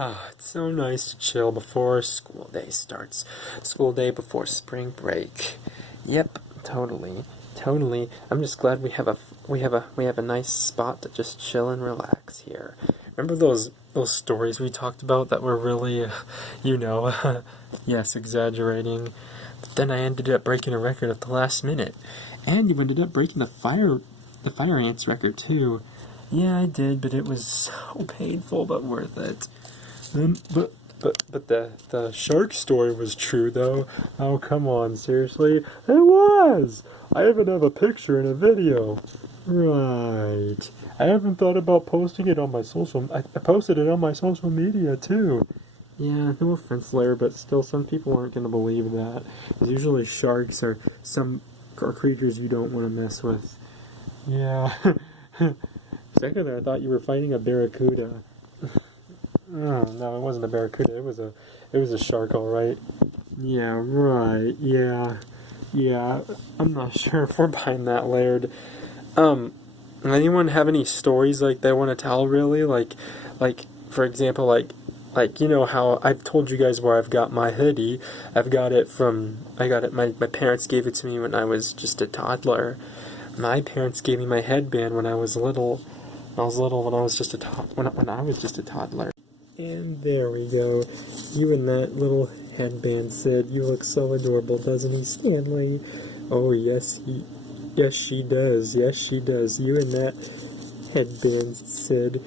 Ah, it's so nice to chill before school day starts. School day before spring break. Yep, totally, totally. I'm just glad we have a nice spot to just chill and relax here. Remember those stories we talked about that were really, yes, exaggerating. But then I ended up breaking a record at the last minute, and you ended up breaking the fire ants record too. Yeah, I did, but it was so painful, but worth it. But the shark story was true, though. Oh, come on, seriously? It was! I even have a picture and a video. Right. I haven't thought about posting it on my I posted it on my social media, too. Yeah, no offense, Larry, but still, some people aren't going to believe that. 'Cause usually sharks are creatures you don't want to mess with. Yeah. Second there, I thought you were fighting a barracuda. Oh, no, it wasn't a barracuda. It was a shark, all right. Yeah, right. Yeah. I'm not sure if we're buying that, Laird. Anyone have any stories like they want to tell? Really, like for example, like you know how I've told you guys where I've got my hoodie. I got it. My parents gave it to me when I was just a toddler. My parents gave me my headband when I was little. When I was just a toddler. And there we go. You and that little headband, Sid. You look so adorable, doesn't he, Stanley? Oh, yes, she does. Yes, she does. You and that headband, Sid.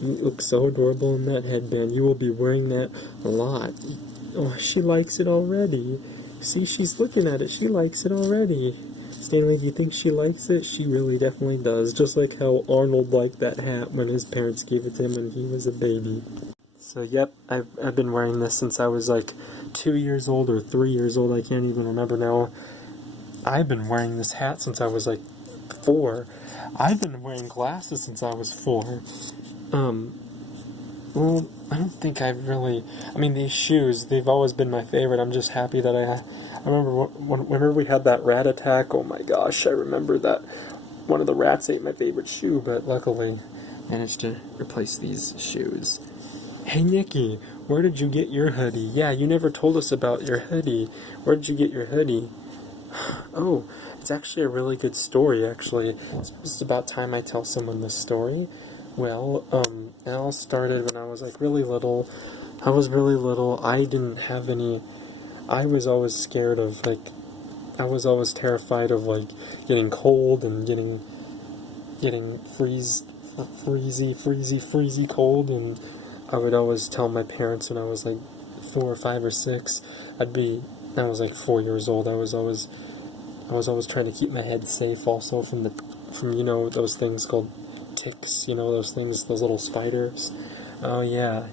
You look so adorable in that headband. You will be wearing that a lot. Oh, she likes it already. See, she's looking at it. She likes it already. Stanley, do you think she likes it? She really definitely does. Just like how Arnold liked that hat when his parents gave it to him when he was a baby. So, yep, I've been wearing this since I was like 2 years old or 3 years old. I can't even remember now. I've been wearing this hat since I was like 4. I've been wearing glasses since I was 4. Well, I don't think these shoes, they've always been my favorite. I'm just happy that I remember whenever we had that rat attack, oh my gosh, I remember that one of the rats ate my favorite shoe, but luckily managed to replace these shoes. Hey Nikki, where did you get your hoodie? Yeah, you never told us about your hoodie. Where did you get your hoodie? Oh, it's actually a really good story, actually. It's just about time I tell someone this story. Well, it all started when I was like really little. I was really little. I didn't have any. I was always scared of I was always terrified of getting cold and getting freezy cold, and I would always tell my parents when I was like 4 or 5 or 6. I was like 4 years old. I was always trying to keep my head safe also from those things called ticks, those little spiders. Oh yeah,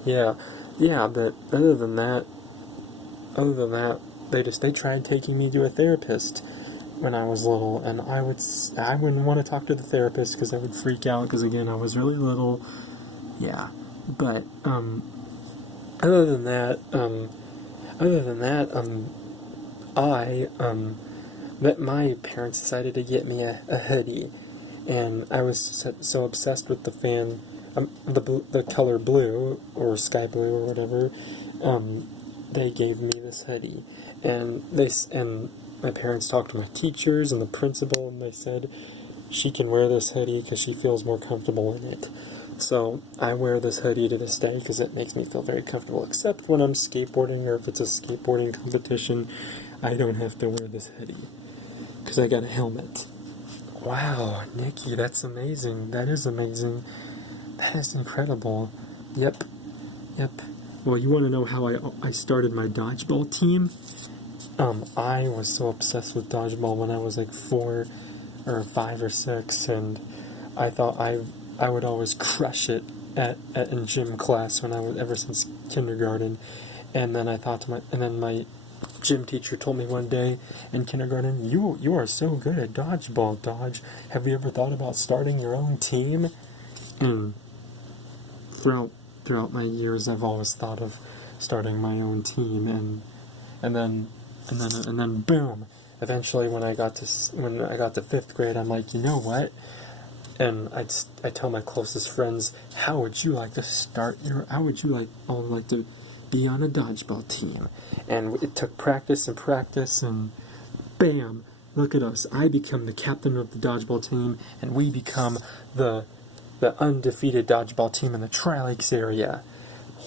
but other than that, they tried taking me to a therapist when I was little, and I wouldn't want to talk to the therapist because I would freak out because again I was really little. Yeah, but other than that, that my parents decided to get me a hoodie, and I was so obsessed with the color blue or sky blue or whatever. They gave me this hoodie, and my parents talked to my teachers and the principal, and they said she can wear this hoodie because she feels more comfortable in it. So I wear this hoodie to this day because it makes me feel very comfortable, except when I'm skateboarding or if it's a skateboarding competition, I don't have to wear this hoodie because I got a helmet. Wow, Nikki, that's amazing. That is amazing. That is incredible. Yep. Well, you want to know how I started my dodgeball team? I was so obsessed with dodgeball when I was like 4 or 5 or 6, and I thought I would always crush it in gym class ever since kindergarten. And then my gym teacher told me one day in kindergarten, you are so good at dodgeball, Dodge. Have you ever thought about starting your own team? And throughout my years, I've always thought of starting my own team, and then boom! Eventually, when I got to 5th grade, I'm like, you know what? And I tell my closest friends, how would you like to all like to be on a dodgeball team? And it took practice and practice, and bam, look at us. I become the captain of the dodgeball team, and we become the undefeated dodgeball team in the Tri-Lakes area.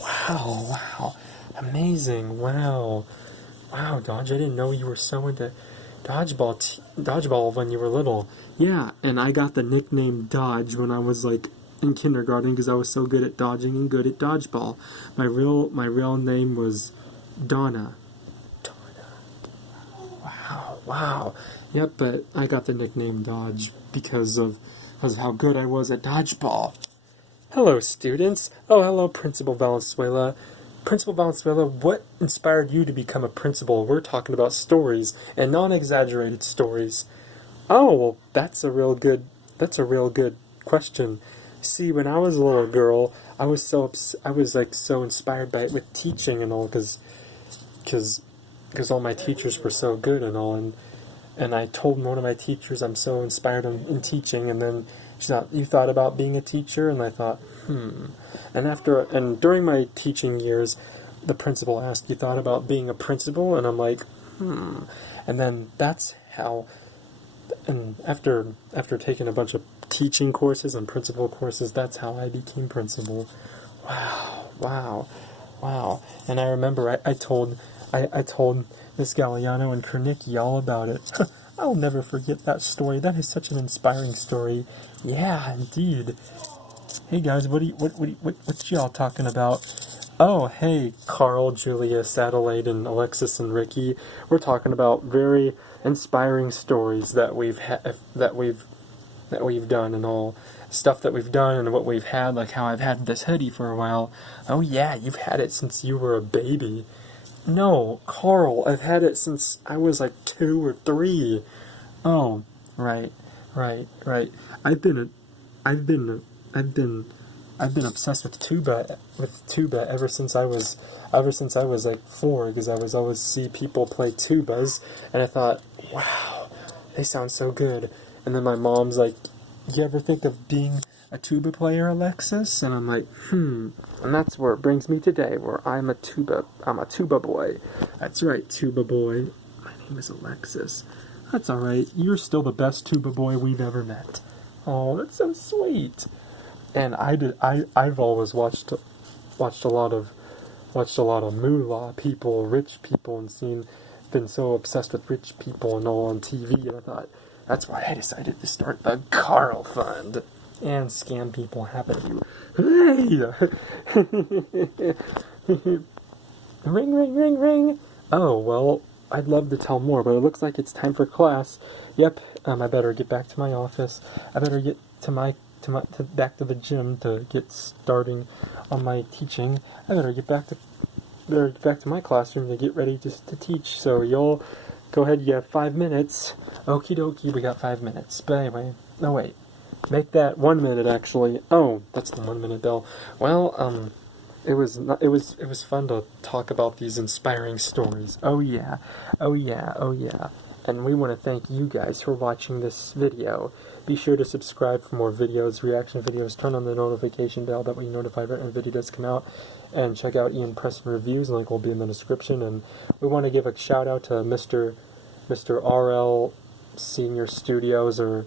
Wow, amazing, wow, Dodge, I didn't know you were so into dodgeball when you were little. Yeah, and I got the nickname Dodge when I was like in kindergarten because I was so good at dodging and good at dodgeball. My real name was Donna. Wow. Yep, but I got the nickname Dodge because of how good I was at dodgeball. Hello, students. Oh, hello, Principal Valenzuela. Principal Valenzuela, what inspired you to become a principal? We're talking about stories, and non-exaggerated stories. Oh, well, that's a real good question. See, when I was a little girl, I was so inspired by it with teaching and all, because all my teachers were so good and all, and I told one of my teachers I'm so inspired in teaching, and then she thought, you thought about being a teacher? And I thought, and during my teaching years, the principal asked, you thought about being a principal? And I'm like, and then that's how, and after taking a bunch of teaching courses and principal courses, that's how I became principal. Wow. And I remember I told Miss Galliano and Nikki all about it. I'll never forget that story. That is such an inspiring story. Yeah, indeed. Hey guys, what's y'all talking about? Oh, hey, Carl, Julius, Adelaide, and Alexis and Ricky. We're talking about very inspiring stories that we've done and all stuff that we've done and what we've had, like how I've had this hoodie for a while. Oh yeah, you've had it since you were a baby. No, Carl, I've had it since I was like 2 or 3. Oh, right. I've been obsessed with tuba ever since I was like 4, because I was always see people play tubas, and I thought, wow, they sound so good. And then my mom's like, you ever think of being a tuba player, Alexis? And I'm like, And that's where it brings me today, where I'm a tuba boy. That's right, tuba boy. My name is Alexis. That's alright. You're still the best tuba boy we've ever met. Oh, that's so sweet. And I've always watched a lot of moolah people, rich people, and been so obsessed with rich people and all on TV, and I thought, that's why I decided to start the Carl Fund and scam people happen to Ring. Oh, well, I'd love to tell more, but it looks like it's time for class. Yep, I better get back to my office. I better get back to the gym to get starting on my teaching. I better get back to my classroom to get ready to teach. So y'all go ahead, you have 5 minutes. Okie dokie, we got 5 minutes. But anyway, no wait. Make that 1 minute actually. Oh, that's the 1 minute bell. Well, it was fun to talk about these inspiring stories. Oh yeah. And we want to thank you guys for watching this video. Be sure to subscribe for more videos, reaction videos, turn on the notification bell, that way you're notified when a video does come out, and check out Ian Preston Reviews, link will be in the description. And we want to give a shout out to Mr. RL Senior Studios, or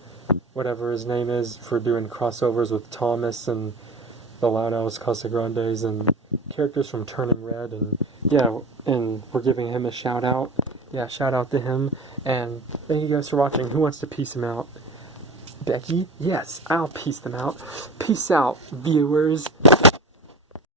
whatever his name is, for doing crossovers with Thomas and the Loud Owls Casagrandes and characters from Turning Red, and yeah, and we're giving him a shout out. Yeah, shout out to him, and thank you guys for watching. Who wants to peace him out? Becky? Yes, I'll peace them out. Peace out, viewers.